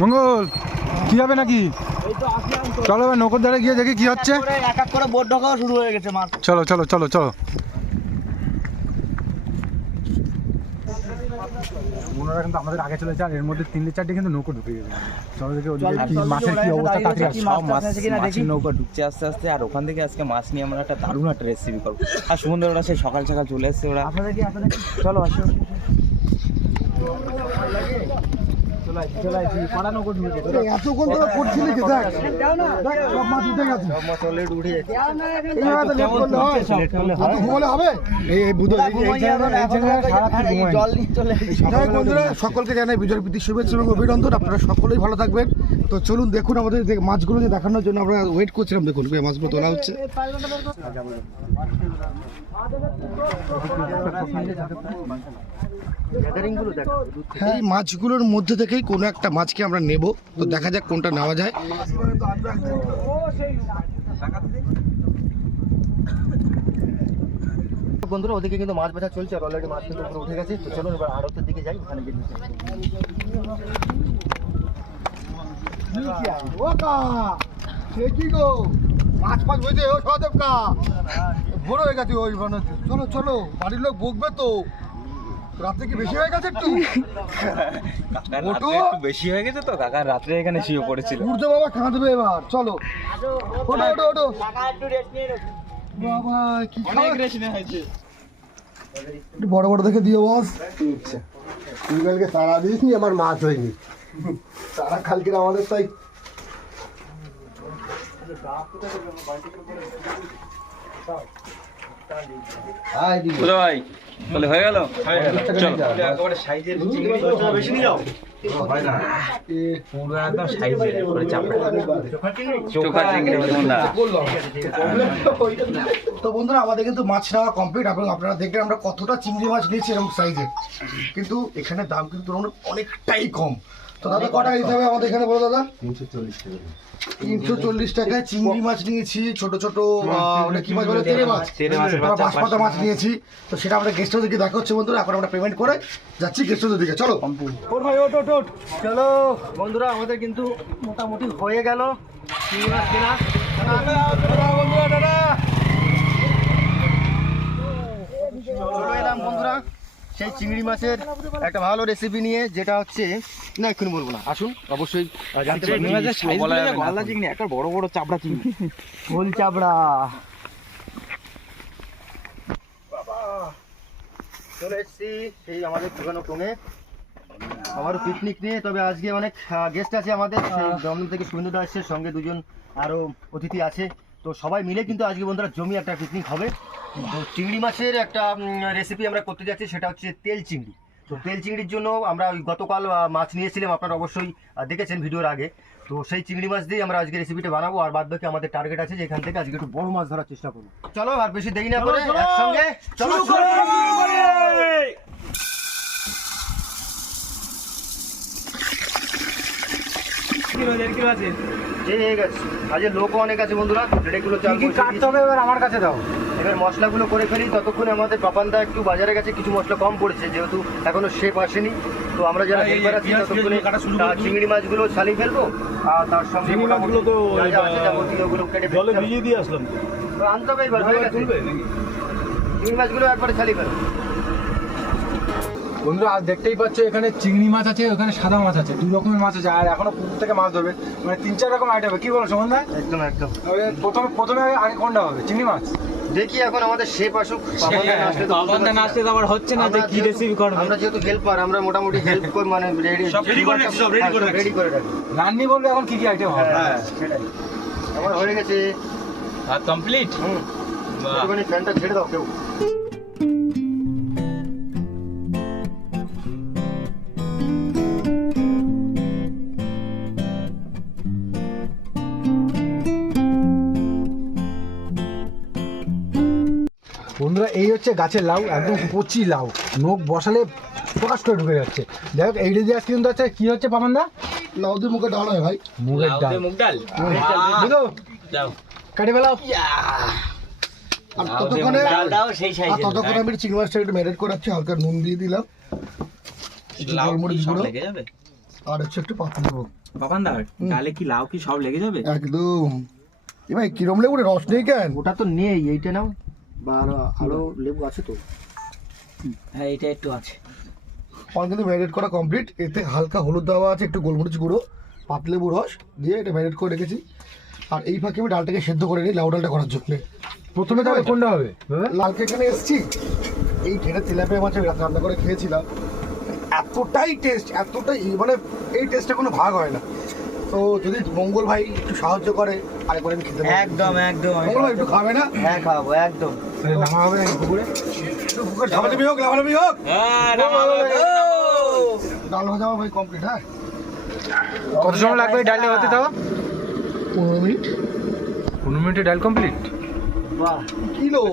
মঙ্গল কি হবে নাকি? চলো এবার নৌকোর ধারে গিয়ে দেখি কি হচ্ছে। এক এক করে বোট ঢোকাও শুরু হয়ে গেছে মাছ। চলো চলো চলো চলো। ওনারা কিন্তু আমাদের আগে চলে যান, এর মধ্যে 3-4টি কিন্তু নৌকো ঢুকে গেছে। চলো দেখি ওদিকে কি মাছের কি অবস্থা। তাড়াতাড়ি সব মাছের নৌকা ঢুকছে আস্তে আস্তে। আর ওখান থেকে আজকে মাছ নিয়ে আমরা একটা দারুণ একটা রেসিপি করবো। আর সুন্দর ওরা সেই সকাল সকাল চলে এসছে ওরা। চলো আসো। এতক্ষণ ধরে করছিলি কি? দেখ সব মাছ উঠে গেছে। সব মাছ অলরেডি উঠে যাচ্ছে। সকলকে জানাই বিজয় প্রীতি শুভেচ্ছা এবং অভিনন্দন। আপনারা সকলেই ভালো থাকবেন। তো চলুন দেখুন আমাদের মাছগুলো যে দেখানোর জন্য আমরা ওয়েট করছিলাম। দেখুন মাছগুলো তোলা হচ্ছে। এই মাছগুলোর মধ্যে থেকেই কোনো একটা মাছকে আমরা নেব। তো দেখা যাক কোনটা নেওয়া যায়। বন্ধুরা ওদিকে কিন্তু মাছ বেচা চলছে আর অলরেডি মাছ কিন্তু উপরে উঠে গেছে। তো চলুন এবার আড়তের দিকে যাই, ওখানে গিয়ে মাছ মাছ হয়েছে ও সদেবকা বড় হয়ে গেছে ওই মানে। চলো চলো, বাড়ির লোক বকবে তো। রাত্রে কি বেশি হয়ে গেছে একটু? একটু বেশি হয়ে গেছে তো কাকা রাত্রে এখানে শুয়ে পড়েছিল। সূর্য বাবা কাঁদবে এবার। চলো ওটো ওটো ওটো বাবা, কি অনেক রেস্ট নেওয়া হয়েছে। একটু বড় বড় দেখে দিও বস। আচ্ছা তুই কালকে তারা দিসনি, আমার মাছ হয়নি। তারা কালকে আমাদের তাই ভাই তাহলে হয়ে গেল। চলো একেবারে সাইজের চিংড়ি বেশি নিয়ে যাও। পুরো একদম সাইজের করে চাপড়া চোখা চিংড়ি বন্ধুরা। তো বন্ধুরা আমাদের কিন্তু মাছ নেওয়া কমপ্লিট। এবং আপনারা দেখবেন আমরা কতটা চিংড়ি মাছ নিয়েছি এরকম সাইজের, কিন্তু এখানে দাম কিন্তু অনেকটাই কম। তো দাদা কটা হিসাবে আমাদের এখানে বলো দাদা? 340 টাকায় চিংড়ি মাছ নিয়েছি। ছোট ছোট কি মাছ বলে? তেরে মাছ, বাঁশপাতা মাছ নিয়েছি। তো সেটা আমরা গেস্ট হাউসে দেখা হচ্ছে বন্ধুরা। এখন আমরা পেমেন্ট করে যাচ্ছি গেস্ট হাউসের দিকে। চলো চলো বন্ধুরা আমাদের কিন্তু মোটামুটি হয়ে গেল চিংড়ি মাছ কেনা। চলো এলাম বন্ধুরা সেই চিংড়ি মাছের একটা ভালো রেসিপি নিয়ে, যেটা হচ্ছে না এক্ষুনি বলবো না, আসুন অবশ্যই জানতে পারবেন। গলদা চিংড়ি একটা বড় বড় চাপড়া চিংড়ি, গোল চাপড়া। চলে এসছি সেই আমাদের পুরানো টঙে আবারও পিকনিক নিয়ে। তবে আজকে অনেক গেস্ট আছে আমাদের। সেই দমদম থেকে সুন্দর আসছে, সঙ্গে দুজন আরও অতিথি আছে। তো সবাই মিলে কিন্তু আজকে বন্ধুরা জমি একটা পিকনিক হবে। তো চিংড়ি মাছের একটা রেসিপি আমরা করতে যাচ্ছি, সেটা হচ্ছে তেল চিংড়ি। তো তেল চিংড়ির জন্য আমরা গতকাল মাছ নিয়েছিলাম, আপনারা অবশ্যই দেখেছেন ভিডিওর আগে। তো সেই চিংড়ি মাছ দিয়ে আমরা আজকে রেসিপিটা বানাবো। আর বাদ বাকি আমাদের টার্গেট আছে যে এখান থেকে আজকে একটু বড় মাছ ধরার চেষ্টা করবো। চলো আর বেশি দেরি না করে একসঙ্গে চলো। ঠিক আছে, আজকে লোকও অনেক আছে বন্ধুরা। এগুলো কাটতে হবে, এবার আমার কাছে দাও। এবার মশলাগুলো করে ফেলি। ততক্ষণে আমাদের পাপানদা একটু বাজারে গেছে, কিছু মশলা কম পড়েছে যেহেতু এখনো শেপ আসেনি। তো আমরা যারা হেল্পার আছি ততক্ষণে চিংড়ি মাছগুলো ছালিয়ে ফেলবো। আর তার সঙ্গে মোটামুটি ওগুলো কেটে জলে ভিজিয়ে দিয়ে আসলাম। তো আনতে হবে এবার, হয়ে গেছে। চিংড়ি মাছগুলো একবারে ছালিয়ে ফেলবো। বন্ধুরা আজ দেখতেই পাচ্ছ এখানে চিংড়ি মাছ আছে, ওখানে সাদা মাছ আছে, 2 রকমের মাছ আছে। আর এখনো পুকুর থেকে মাছ ধরবে, মানে 3-4 রকম আইটেম হবে। কি বলো সুমনদা? একদম একদম। প্রথমে আগে কোনটা হবে? চিংড়ি মাছ দেখি এখন আমাদের শেপ আসুক। পাপানদা নাচতে তো আবার হচ্ছে না যে কি রেসিপি করবে। আমরা যেহেতু হেল্পার, আমরা মোটামুটি হেল্প করি, মানে রেডি করে রাখি। রান্নি বলবে এখন কি কি আইটেম হবে। হ্যাঁ সেটাই আমার হয়ে গেছে। আর কমপ্লিট। একটুখানি ফ্যানটা ছেড়ে দাও কেউ। বন্ধুরা এই হচ্ছে গাছের লাউ, একদম কচি লাউ, নখ বসালে ফোকাস করে ঢুকে যাচ্ছে। যাই হোক এই দিয়ে আজকে কিন্তু হচ্ছে কি হচ্ছে পাপানদা? লাউ দিয়ে মুখের ডাল হয় ভাই, মুগের ডাল। মুগ ডাল বুঝো কাটে ফেলাও। আর ততক্ষণে আমি চিংড়ি মাছটা একটু ম্যারিনেট করে রাখছি, হালকা নুন দিয়ে দিলাম, গোলমরিচ গুঁড়ো আর হচ্ছে একটু পাতা দেবো। বাবান দা ডালে কি লাউ কি সব লেগে যাবে? একদম। এ ভাই কিরম লেবু রে, রস নেই কেন? ওটা তো নেই, এইটা নাও। বা আরো লেবু আছে তো? হ্যাঁ এটা একটু আছে। আমার কিন্তু ম্যারিনেট করা কমপ্লিট। এতে হালকা হলুদ দেওয়া আছে, একটু গোলমরিচ গুঁড়ো, পাতলেবু রস দিয়ে এটা ম্যারিনেট করে রেখেছি। আর এই ফাঁকে আমি ডালটাকে সেদ্ধ করে নিই লাউ ডালটা করার জন্য। প্রথমে তবে কোনটা হবে? লালকে এখানে এসেছি, এই ঢেড়ে তেলাপিয়া মাছ আমি রান্না করে খেয়েছিলাম, এতটাই টেস্ট, এতটাই মানে এই টেস্টটা কোনো ভাগ হয় না। তো যদি মঙ্গল ভাই একটু সাহায্য করে আরেকবার আমি খেতে পারবো। একদম একদম। মঙ্গল ভাই একটু খাবে না? হ্যাঁ খাবো একদম। নামা হবে নাকি পুকুরে? একটু পুকুর ঝামাঝামি হোক, লাভালাভি হোক। হ্যাঁ ডাল ভাজা ভাই কমপ্লিট। হ্যাঁ কত সময় লাগবে এই ডালটা হতে তাও? 15 মিনিট। 15 মিনিটে ডাল কমপ্লিট? বাহ, কিলো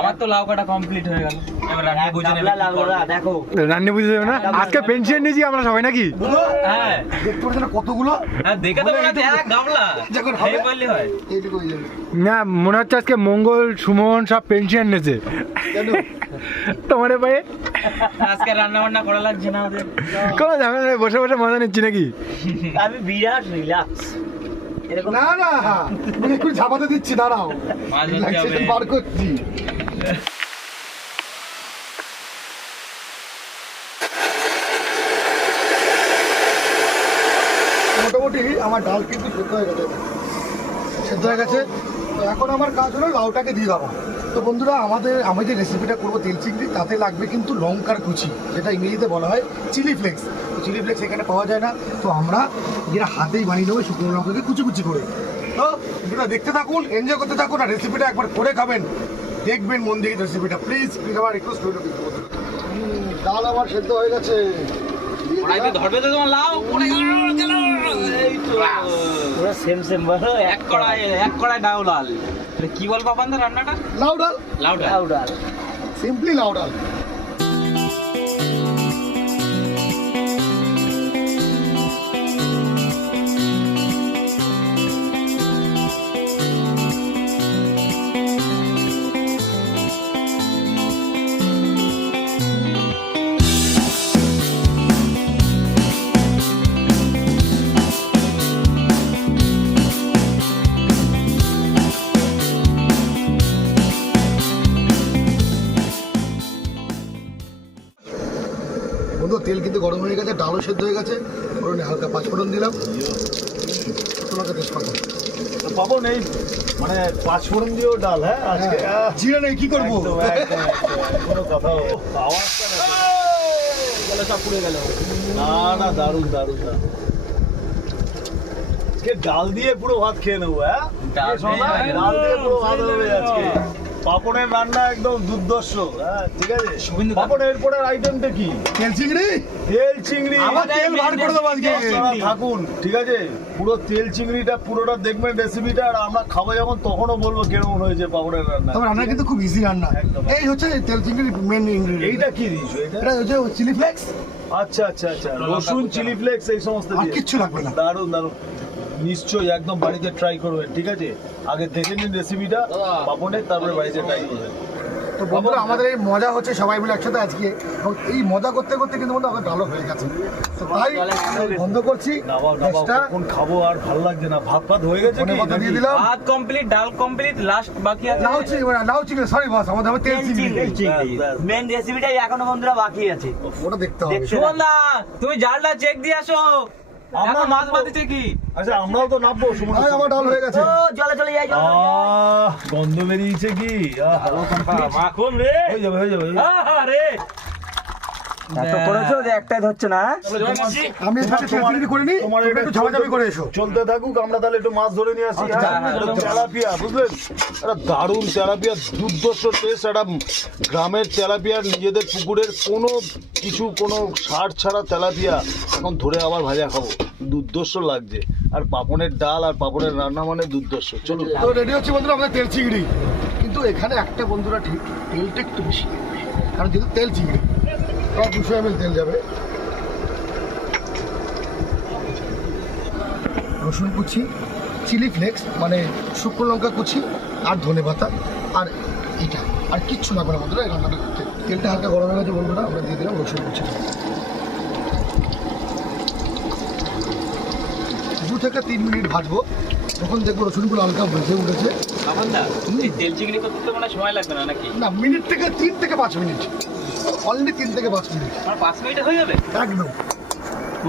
আমার তো লাউ কাটা কমপ্লিট হয়ে গেল। এবার রান্না বুঝে নেবে কি করবে। দেখো রান্না বুঝতে দেবে না? আজকে পেনশন নিয়েছি আমরা সবাই নাকি? হ্যাঁ দেখতে পাচ্ছেন না কতগুলো? হ্যাঁ দেখে তো মনে হচ্ছে এক গামলা যখন হবে এই বললে হয়। এইটুকু হয়ে যাবে। না মনে হচ্ছে আজকে মঙ্গল সুমন সব পেনশন নিয়েছে কেন? তোমার পায়ে আজকে রান্না বান্না করা লাগছে না ওদের। কোনো ঝামেলা নেই, বসে বসে মজা নিচ্ছি নাকি? আমি বিরাট রিল্যাক্স। এরকম না না আমি একটু ঝাপাতে দিচ্ছি, দাঁড়াও মাছ ধরতে হবে। রিল্যাক্সেশন বার করছি। মোটামুটি আমার ডাল কিন্তু সেদ্ধ হয়ে গেছে, সেদ্ধ হয়ে গেছে। তো এখন আমার কাজ হলো লাউটাকে দিয়ে দেওয়া। তো বন্ধুরা আমি যে রেসিপিটা করবো তেল চিংড়ি, তাতে লাগবে কিন্তু লঙ্কার কুচি, যেটা ইংরেজিতে বলা হয় চিলি ফ্লেক্স। তো চিলি ফ্লেক্স এখানে পাওয়া যায় না, তো আমরা যেটা হাতেই বানিয়ে নেবো শুকনো লঙ্কাকে কুচি কুচি করে। তো ভিডিওটা দেখতে থাকুন, এনজয় করতে থাকুন, আর রেসিপিটা একবার করে খাবেন, দেখবেন মন দিয়ে রেসিপিটা। প্লিজ আমার রিকোয়েস্ট রইল কিন্তু বন্ধুরা। ডাল আমার সেদ্ধ হয়ে গেছে। ওরাই তো ধরবে তো তোমার লাউ পড়ে গেল। এই তো পুরো সেম সেম বলো। এক কড়াই ডাউ লাল। এটা কি বল বাবান দা রান্নাটা? লাউ ডাল, লাউ ডাল। লাউ ডাল। সিম্পলি লাউ ডাল। বন্ধু তেল কিন্তু গরম হয়ে গেছে, ডালও সেদ্ধ হয়ে গেছে, ফোড়নে হালকা পাঁচফোড়ন দিলাম, তোমাকে তেজপাতা। পাবন এই মানে পাঁচফোড়ন দিয়েও ডাল। হ্যাঁ আজকে জিরা নেই কি করবো? একদম, একদম, একদম। কোনো কথা হবে? আওয়াজটা না। গেল সব পুড়ে গেল। না না, দারুণ দারুণ দারুণ। আজকে ডাল দিয়ে পুরো ভাত খেয়ে নেবো। হ্যাঁ ডাল এই শোনো না, দিয়ে ডাল দিয়ে পুরো ভাত হবে আজকে। পাপনের রান্না একদম দুর্ধর্ষ। হ্যাঁ ঠিক আছে। শুভেন্দু দা। পাপন এরপরের আইটেমটা কি? তেল চিংড়ি তেল চিংড়ি। আবার তেল বার করে দেবো আজকে। আপনারা থাকুন, ঠিক আছে? পুরো তেল চিংড়িটা পুরোটা দেখবেন রেসিপিটা, আর আমরা খাবো যখন তখনও বলবো কেমন হয়েছে পাপনের রান্না। তবে রান্না কিন্তু খুব ইজি রান্না। একদম। এই হচ্ছে তেল চিংড়ির মেন ইনগ্রেডিয়েন্ট। এইটা কি দিয়েছো? এটা এটা হচ্ছে চিলি ফ্লেক্স, আচ্ছা আচ্ছা আচ্ছা, রসুন, চিলি ফ্লেক্স, এই সমস্ত আর দিয়ে। কিচ্ছু লাগবে না। দারুণ দারুণ। নিশ্চয়ই একদম বাড়িতে ট্রাই করবেন, ঠিক আছে? আগে দেখে নিন রেসিপিটা পাপনের, তারপরে বাড়িতে ট্রাই করবেন। তো বন্ধুরা আমাদের এই মজা হচ্ছে সবাই মিলে একসাথে আজকে, এবং এই মজা করতে করতে কিন্তু বন্ধু আমার ডালও হয়ে গেছে। তো তাই আমি বন্ধ করছি নাবাও নাবাও, গ্যাসটা, কখন খাবো আর ভালো লাগছে না। ভাত ভাত হয়ে গেছে কি? ধনেপাতা দিয়ে দিলাম। ভাত কমপ্লিট, ডাল কমপ্লিট, লাস্ট বাকি আছে লাউ চিংড়ি, সরি বস, আমাদের হবে তেল চিংড়ি। মেন রেসিপিটাই এখনো বন্ধুরা বাকি আছে। ওটা দেখতে হবে। সুমন দা তুমি জালটা চেক দিয়ে আসো। আমরা মাছ বাঁধেছে কি? আচ্ছা আমরাও তো নামবো। সুমন, ভাই আমার ডাল হয়ে গেছে। ও চলে চলে যাই চলে। গন্ধ বেরিয়েছে কি? মাখন রে। হয়ে যাবে হয়ে যাবে। আরে এত করেছো যে একটাই ধরছে না। আমি এখানে তেল চিংড়ি করে নিই, তোমার তোমরা এটা একটু ঝামাঝামি করে এসো। চলতে থাকুক, আমরা তাহলে একটু মাছ ধরে নিয়ে আসি। আচ্ছা, হ্যাঁ, এটা তেলাপিয়া, বুঝলেন? একটা দারুণ তেলাপিয়া, দুর্ধর্ষ টেস্ট। একটা গ্রামের তেলাপিয়ার, নিজেদের পুকুরের কোনো কিছু, কোনো সার ছাড়া তেলাপিয়া এখন ধরে আবার ভাজা খাবো, দুর্ধর্ষ লাগছে। আর পাপনের ডাল আর পাপনের রান্না মানে দুর্ধর্ষ। চলুন। তো রেডি হচ্ছে বন্ধুরা আমাদের তেল চিংড়ি। কিন্তু এখানে একটা বন্ধুরা ঠিক তেলটা একটু বেশি লাগবে, কারণ যেহেতু তেল চিংড়ি প্রায় 200 ml তেল যাবে। রসুন কুচি, চিলি ফ্লেক্স মানে শুকনো লঙ্কা কুচি, আর ধনেপাতা, আর এটা আর কিচ্ছু লাগবে না বন্ধুরা এই রান্নাটা করতে। তেলটা হালকা গরম হয়ে গেছে বন্ধুরা, আমরা দিয়ে দিলাম রসুন কুচি। থেকে 3 মিনিট ভাজবো। যখন দেখবো রসুনগুলো হালকা ভেজে উঠেছে, এই তেল চিংড়ি করতে তো মানে সময় লাগবে না নাকি? না মিনিট থেকে 3 থেকে 5 মিনিট, অনলি 3 থেকে 5 মিনিট আমার 5 মিনিটে হয়ে যাবে একদম।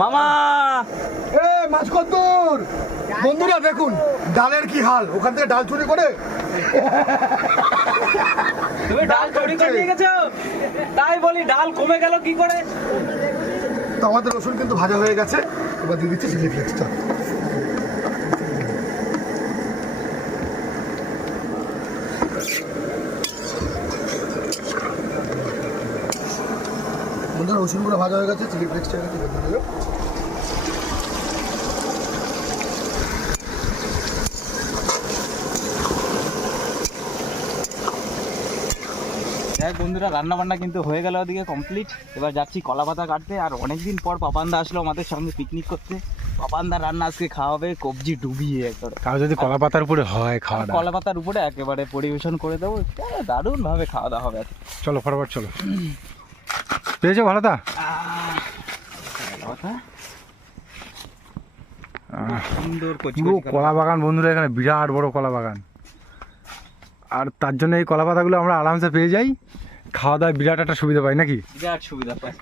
মামা। এ মাছ কদ্দুর বন্ধুরা দেখুন ডালের কি হাল, ওখান থেকে ডাল চুরি করে তুমি ডাল চুরি করে নিয়ে গেছো, তাই বলি ডাল কমে গেল কি করে? তো আমাদের রসুন কিন্তু ভাজা হয়ে গেছে, এবার দিয়ে দিচ্ছি চিলি ফ্লেক্সটা। বন্ধুরা রসুনগুলো ভাজা হয়ে গেছে, চিলি ফ্লেক্সটা এখানে দিয়ে দিল। দেখ বন্ধুরা, রান্না বান্না কিন্তু হয়ে গেল ওদিকে কমপ্লিট। এবার যাচ্ছি কলা পাতা কাটতে। আর অনেকদিন পর পাপানদা আসলো আমাদের সঙ্গে পিকনিক করতে। পাপানদা রান্না আজকে খাওয়াবে কবজি ডুবিয়ে একবার। তাও যদি কলা পাতার উপরে হয় খাওয়া দাওয়া। কলা পাতার উপরে একেবারে পরিবেশন করে দেবো, দারুণ ভাবে খাওয়া দাওয়া হবে আজকে। চলো ফটাফট চলো। পেয়েছো ভালোটা? সুন্দর পুরো কলা বাগান বন্ধুরা, এখানে বিরাট বড় কলা বাগান। আর তার জন্য এই কলা পাতাগুলো আমরা আরামসে পেয়ে যাই, খাওয়া দাওয়ায় বিরাট একটা সুবিধা পাই নাকি? বিরাট সুবিধা পাই।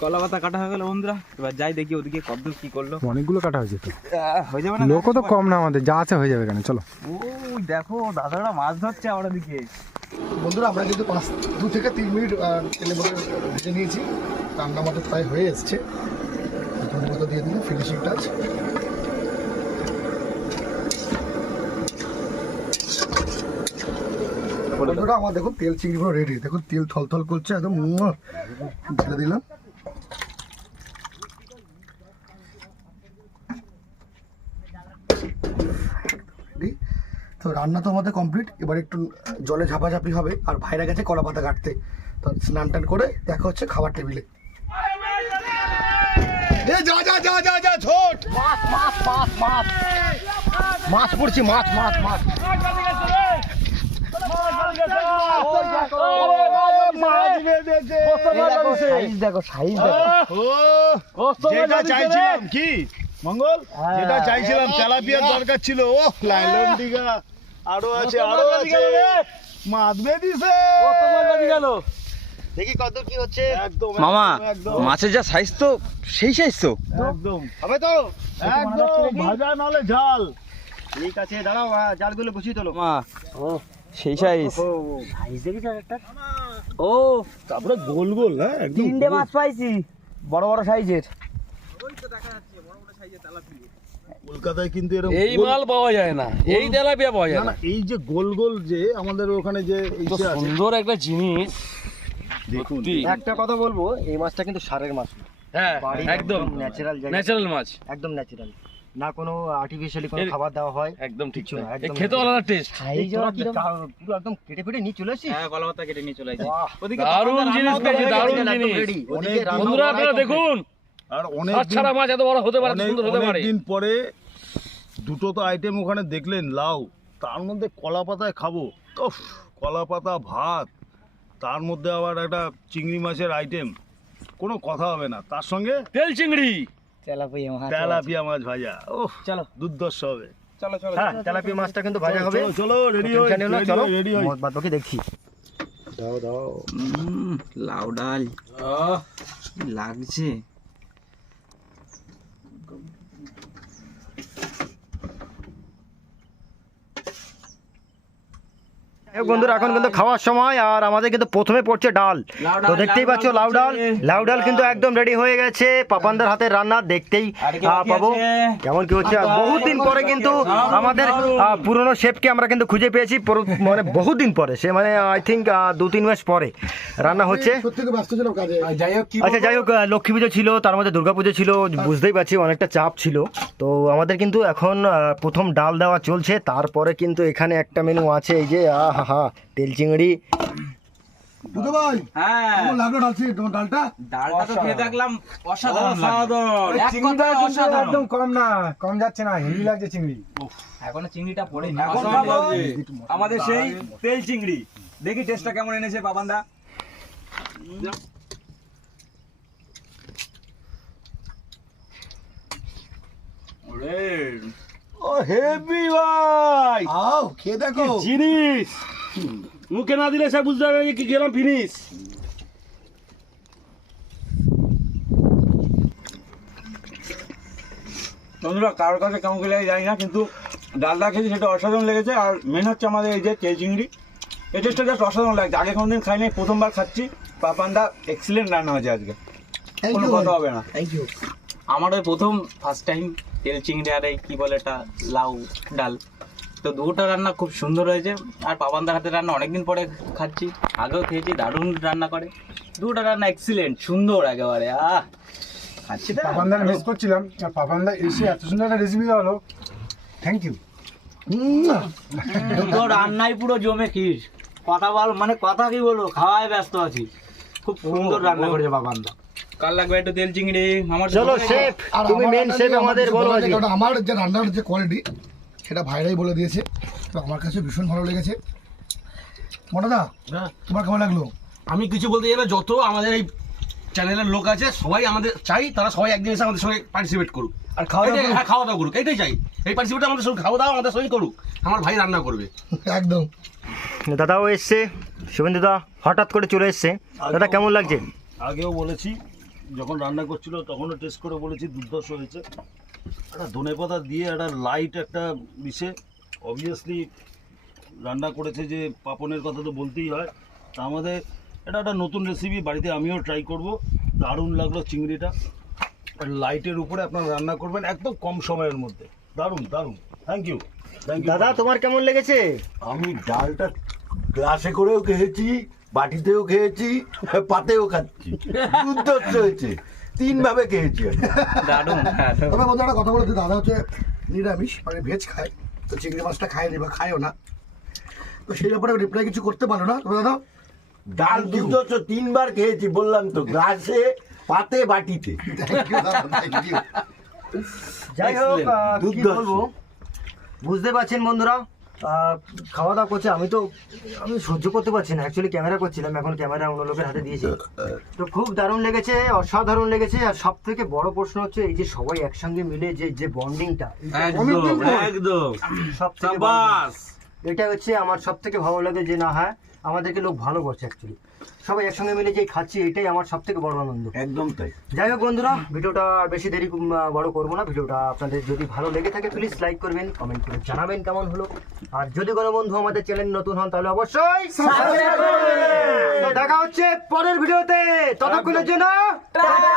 কলা পাতা কাটা হয়ে গেল বন্ধুরা, এবার যাই দেখি ওদিকে কদ্দূর কি করলো। অনেকগুলো কাটা হয়েছে তো, হয়ে যাবে না? লোকও তো কম না আমাদের, যা আছে হয়ে যাবে। কেন চলো। ওই দেখো দাদারা মাছ ধরছে আমার ওদিকে। বন্ধুরা আমরা কিন্তু 2 থেকে 3 মিনিট তেলে মধ্যে ভেজে নিয়েছি, রান্না আমাদের প্রায় হয়ে এসছে। মতো দিয়ে দিলাম ফিনিশিং টাচ। বন্ধুরা আমার দেখুন তেল চিংড়িগুলো রেডি, দেখুন তেল থলথল করছে একদম, ঢেলে দিলাম। তো রান্না তো আমাদের কমপ্লিট, এবার একটু জলে ঝাপাঝাপি হবে। আর ভাইরা গেছে কলা পাতা কাটতে, তো স্নান টান করে দেখা হচ্ছে খাবার টেবিলে। যা যা যা যা যা ছোট মাছ মাছ মাছ মাছ মাছ পড়ছি, মাছ মাছ মাছ দেখো সাইজ যেটা চাইছিলাম কি মঙ্গল, যেটা চাইছিলাম তেলাপিয়ার দরকার ছিল। ও লাইলন দিঘা আরো আছে, আরো আছে, মাছ বেদিছে। দেখি কত কি হচ্ছে। একদম মামা, একদম মাছের যা সাইজ তো সেই সাইজ তো। একদম হবে তো? একদম ভাজা নালে ঝাল। ঠিক আছে দাঁড়াও, জালগুলো গুছিয়ে তোলো। মা সেই সাইজ। ও তারপরে গোল গোল, হ্যাঁ একদম 3টে মাছ পাইছি বড় বড় সাইজের। কলকাতায় কিন্তু এরকম এই মাল পাওয়া যায় না, এই তেলাপিয়া পাওয়া যায় না না। না, এই যে গোল গোল যে আমাদের ওখানে যে তো ইসে আছে, সুন্দর একটা জিনিস। দেখুন সত্যি। একটা কথা বলবো, এই মাছটা কিন্তু সারের মাছ, হ্যাঁ বাড়ির একদম ন্যাচারাল, ন্যাচারাল মাছ, একদম ন্যাচারাল, না কোনো আর্টিফিশিয়ালি কোনো এর- খাবার দেওয়া হয়। একদম ঠিক। কিছু না, এই একদম খেতে আলাদা টেস্ট। এই তোরা পুরো একদম কেটে ফেটে নিয়ে চলে আসিস। হ্যাঁ কলা পাতা কেটে নিয়ে চলে আসি। বাহ, ওদিকে দারুণ পাপানদা জিনিস রান্নাও তো পেয়েছি, হয়ে দারুণ গেছে। জিনিস। ready, অনেক- ওদিকে রান্না বন্ধুরা করাই আপনারা complete। দেখুন, আর অনেক হাত ছাড়া মাছ এত বড় হতে পারে, এত সুন্দর হতে পারে। দিন পরে দুটো তো আইটেম ওখানে দেখলেন, লাউ, তার মধ্যে কলা পাতায় খাবো, উফ, কলা পাতা ভাত, তার মধ্যে আবার একটা চিংড়ি মাছের আইটেম, কোনো কথা হবে না। তার সঙ্গে তেল চিংড়ি, তেলাপিয়া মাছ ভাজা, ওহ চলো দুর্দর্শ হবে। চলো চলো। হ্যাঁ, তেলাপিয়া মাছটা কিন্তু ভাজা হবে। চলো, চলো রেডি তো হই, tension নিও না, রেডি চলো হই, রেডি হই। বাদ বাকি দেখছি। দাও দাও। লাউ ডাল কি লাগছে। বন্ধুরা এখন কিন্তু খাওয়ার সময়, আর আমাদের কিন্তু প্রথমে পড়ছে ডাল। তো দেখতেই পাচ্ছ লাউ ডাল কিন্তু একদম রেডি হয়ে গেছে। পাপানদার হাতের রান্না দেখতেই পাবো কেমন কি হচ্ছে। আর বহুদিন পরে কিন্তু আমাদের পুরনো শেফকে আমরা কিন্তু খুঁজে পেয়েছি, মানে বহুদিন পরে, সে মানে আই থিঙ্ক 2-3 মাস পরে রান্না হচ্ছে। সত্যি খুব ব্যস্ত ছিলাম কাজে। আচ্ছা যাই হোক, লক্ষ্মী পুজো ছিল, তার মধ্যে দুর্গা পুজো ছিল, বুঝতেই পারছি অনেকটা চাপ ছিল। তো আমাদের কিন্তু এখন প্রথম ডাল দেওয়া চলছে, তারপরে কিন্তু এখানে একটা মেনু আছে, এই যে হা তেল চিংড়ি। দুটো ভাই হ্যাঁ কেমন লাগলো ডালটা? ডালটা তো খেয়ে দেখলাম অসাধারণ এক কথায় অসাধারণ। একদম কম না, কম যাচ্ছে না, হেভি লাগছে চিংড়ি। এখনো চিংড়িটা পড়ে এখন খাবো আমাদের সেই তেল চিংড়ি। দেখি টেস্টটা কেমন এনেছে পাপানদা। হেভি ভাই, আও খেয়ে দেখো। জিনিস মুখে না দিলে সে বুঝতে পারবে কি গেলাম ফিনিশ। বন্ধুরা কারোর কাছে কেমন লেগে যায় না, কিন্তু ডালটা খেয়েছি সেটা অসাধারণ লেগেছে। আর মেন হচ্ছে আমাদের এই যে তেল চিংড়ি, এই টেস্টটা জাস্ট অসাধারণ লাগছে। আগে কোনোদিন খাইনি, প্রথমবার খাচ্ছি। পাপানদা এক্সিলেন্ট রান্না হয়েছে আজকে, থ্যাংক কোনো ইউ, কথা হবে না। Thank you. আমার ওই প্রথম ফার্স্ট টাইম তেল চিংড়ি আর এই কী বলে এটা লাউ ডাল, তো দুটো রান্না খুব সুন্দর হয়েছে। আর পাপানদার হাতে রান্না অনেকদিন পরে খাচ্ছি, আগেও খেয়েছি, দারুণ রান্না করে। দুটো রান্না এক্সিলেন্ট, সুন্দর একেবারে। খাচ্ছি তো পাপানদার মিস করছিলাম, আর পাপানদা এসে এত সুন্দর একটা রেসিপি হলো, থ্যাংক ইউ। দুটো রান্নাই পুরো জমে খিস। কথা বল মানে কথা কি বলবো, খাওয়ায় ব্যস্ত আছি। খুব সুন্দর রান্না করেছে বাবান্দা। কাল লাগবে একটু তেল চিংড়ি আমার। চলো শেফ, আর তুমি আমার মেন রান্না শেফ নিয়ে আমাদের কিছু বলো বলার আজকে। নেই, কারণ আমার যে রান্নার যে কোয়ালিটি সেটা ভাইরাই বলে দিয়েছে, তো আমার কাছে ভীষণ ভালো লেগেছে। মোটাদা তোমার কেমন লাগলো? আমি কিছু বলতে চাই না, যত আমাদের এই চ্যানেলের লোক আছে সবাই আমাদের চাই, তারা সবাই একদিন এসে আমাদের সঙ্গে পার্টিসিপেট করুক আর খাওয়া দাওয়া করুক, এইটাই চাই। এই পার্টিসিপেট আমাদের সঙ্গে খাওয়া দাওয়া আমাদের সঙ্গে করুক, আমার ভাই রান্না করবে। একদম। দাদাও এসছে, শুভেন্দু দা হঠাৎ করে চলে এসছে। দাদা কেমন লাগছে? আগেও বলেছি, যখন রান্না করছিল তখনও টেস্ট করে বলেছি দুর্ধর্ষ হয়েছে। একটা ধনেপাতা দিয়ে একটা লাইট একটা বিষে অবভিয়াসলি রান্না করেছে, যে পাপনের কথা তো বলতেই হয়। তা আমাদের এটা একটা নতুন রেসিপি, বাড়িতে আমিও ট্রাই করব। দারুণ লাগলো চিংড়িটা, লাইটের উপরে আপনারা রান্না করবেন একদম কম সময়ের মধ্যে। দারুণ দারুণ, থ্যাংক ইউ, থ্যাংক ইউ। দাদা তোমার কেমন লেগেছে? আমি ডালটা গ্লাসে করেও খেয়েছি, বাটিতেও খেয়েছি, পাতেও খাচ্ছি, দুর্ধর্ষ হয়েছে, 3 ভাবে খেয়েছি আমি। দারুণ। তবে বন্ধু একটা কথা বলে দিই, দাদা হচ্ছে নিরামিষ, মানে ভেজ খায়, তো চিংড়ি মাছটা খায়নি বা খায়ও না, তো সেই ব্যাপারে রিপ্লাই কিছু করতে পারলো না। তবে দাদা ডাল দুর্ধর্ষ 3 বার খেয়েছি, বললাম তো, গ্লাসে, পাতে, বাটিতে। thank you দাদা, thank you। যাই হোক, কি দুর্ধর্ষ। বলবো, বুঝতে পারছেন বন্ধুরা, খাওয়া দাওয়া করছে, আমি সহ্য করতে পারছি না। অ্যাকচুয়ালি ক্যামেরা করছিলাম, এখন ক্যামেরা অন্য লোকের হাতে দিয়েছি। তো খুব দারুণ লেগেছে, অসাধারণ লেগেছে। আর সব থেকে বড় প্রশ্ন হচ্ছে এই যে সবাই একসঙ্গে মিলে যে বন্ডিংটা, একদম সব থেকে এটা হচ্ছে আমার সব থেকে ভালো লাগে, যে না হ্যাঁ আমাদেরকে লোক ভালোবাসে। অ্যাকচুয়ালি সবাই একসঙ্গে মিলে যে খাচ্ছি, এটাই আমার সব থেকে বড় আনন্দ। একদম তাই। যাই হোক বন্ধুরা, ভিডিওটা আর বেশি দেরি বড় করবো না। ভিডিওটা আপনাদের যদি ভালো লেগে থাকে প্লিজ লাইক করবেন, কমেন্ট করে জানাবেন কেমন হলো। আর যদি কোনো বন্ধু আমাদের চ্যানেল নতুন হন তাহলে অবশ্যই সাবস্ক্রাইব করবেন। দেখা হচ্ছে পরের ভিডিওতে, ততক্ষণের জন্য টাটা।